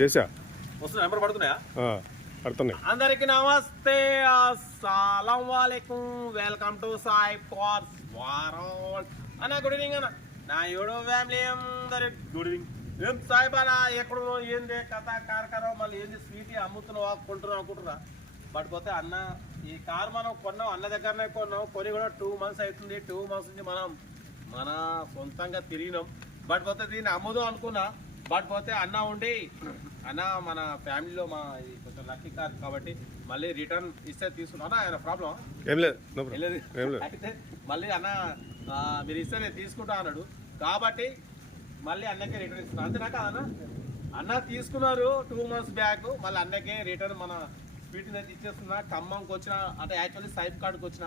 చేసా వస్తున్నా నెంబర్ పడుతున్నాయా? పడుతున్నాయి. అందరికి నమస్తే, అస్సలం వాలేకుం, welcome to Sai Cars World అన్న. గుడ్ ఈవినింగ్ అన్న. నా యూట్యూబ్ ఫ్యామిలీ అందరి గుడ్ ఈవినింగ్. ఏం సాయి బాలా ఎక్కడ ఏంది కథ కార్కరం, మళ్ళీ ఏంది స్వీట్ అమ్ముతున్నావా కొంటున్నావు అనుకుంటున్నా. బట్ పోతే అన్న ఈ కార్ మనం కొన్నాం, అన్న దగ్గరనే కొన్నాం. కొని కూడా 2 months అవుతుంది. 2 months నుంచి మనం మన సొంతంగా తిరిగినాం. బట్ పోతే దీన్ని అమ్ముదాం అనుకున్నా. బట్ పోతే అన్న ఉండి అన్న మన ఫ్యామిలీలో మా ఇది కొంచెం లక్కీ కార్ కాబట్టి మళ్ళీ రిటర్న్ ఇస్తే తీసుకున్నా. అన్న ఆయన ప్రాబ్లం ఏం లేదు. అయితే మళ్ళీ అన్న మీరు ఇస్తే నేను తీసుకుంటా అన్నాడు కాబట్టి మళ్ళీ అన్నకే రిటర్న్ ఇస్తున్నా. అంతేనా కాదన్న? అన్న తీసుకున్నారు 2 months బ్యాక్. మళ్ళీ అన్నకే రిటర్న్ మన స్వీట్ అయితే ఇచ్చేస్తున్నా. ఖమ్మంకి వచ్చిన అంటే యాక్చువల్లీ సైప్ కార్డుకి వచ్చిన,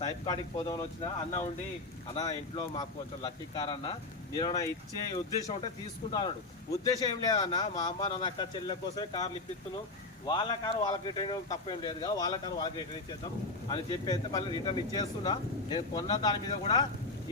సైప్ కార్డుకి పోదామని వచ్చిన. అన్న ఉండి అన్న ఇంట్లో మాకు కొంచెం లక్కీ కార్ అన్న, మీరు ఇచ్చే ఉద్దేశం ఉంటే తీసుకుంటా అన్నాడు. ఉద్దేశం ఏం లేదన్న, మా అమ్మ నాన్న అక్క చెల్లెల కోసమే కార్లు ఇప్పిస్తున్నాను. వాళ్ళ కారు వాళ్ళకి రిటర్న్ తప్పేం లేదుగా, వాళ్ళ కారు వాళ్ళకి రిటర్న్ ఇచ్చేద్దాం అని చెప్పి అయితే మళ్ళీ రిటర్న్ ఇచ్చేస్తున్నా. నేను కొన్న దాని మీద కూడా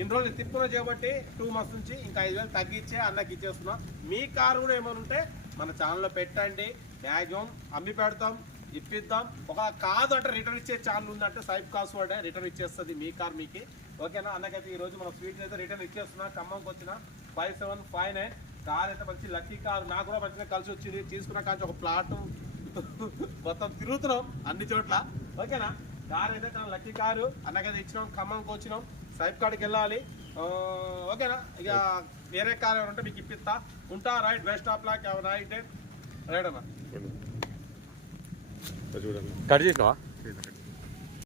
ఇన్ని రోజులు తిప్పుకున్నా చేయబట్టి 2 months నుంచి ఇంకా 5,000 తగ్గించే అన్నకి ఇచ్చేస్తున్నా. మీ కారు కూడా ఏమైనా ఉంటే మన ఛానల్లో పెట్టండి, మ్యాక్సిమం అమ్మి పెడతాం, ఇప్పిద్దాం. ఒక కాదు అంటే రిటర్న్ ఇచ్చే ఛానల్ ఉందంటే సైప్ కాస్ వాడే రిటర్న్ ఇచ్చేస్తుంది మీ కార్ మీకు. ఓకేనా? అన్నకైతే ఈరోజు మన స్వీట్ అయితే రిటర్న్ ఇచ్చేస్తున్నా. ఖమ్మంకి వచ్చిన 5759 కార్ అయితే మంచి లక్కీ కార్. నాకు కూడా మంచిగా కలిసి వచ్చింది. తీసుకున్న కానీ ఒక ప్లాట్ మొత్తం తిరుగుతున్నాం అన్ని చోట్ల. ఓకేనా? కార్ అయితే చాలా లక్కీ కారు. అన్నకైతే ఇచ్చినాం. ఖమ్మంకి వచ్చినాం, సైప్ కాడికి వెళ్ళాలి. ఓకేనా? ఇక వేరే కార్ ఏమైనా ఉంటే మీకు ఇప్పిస్తా. ఉంటా. Right, best of luck, have a nice day. Right అన్న. చూడండి. కట్ చేసినావా?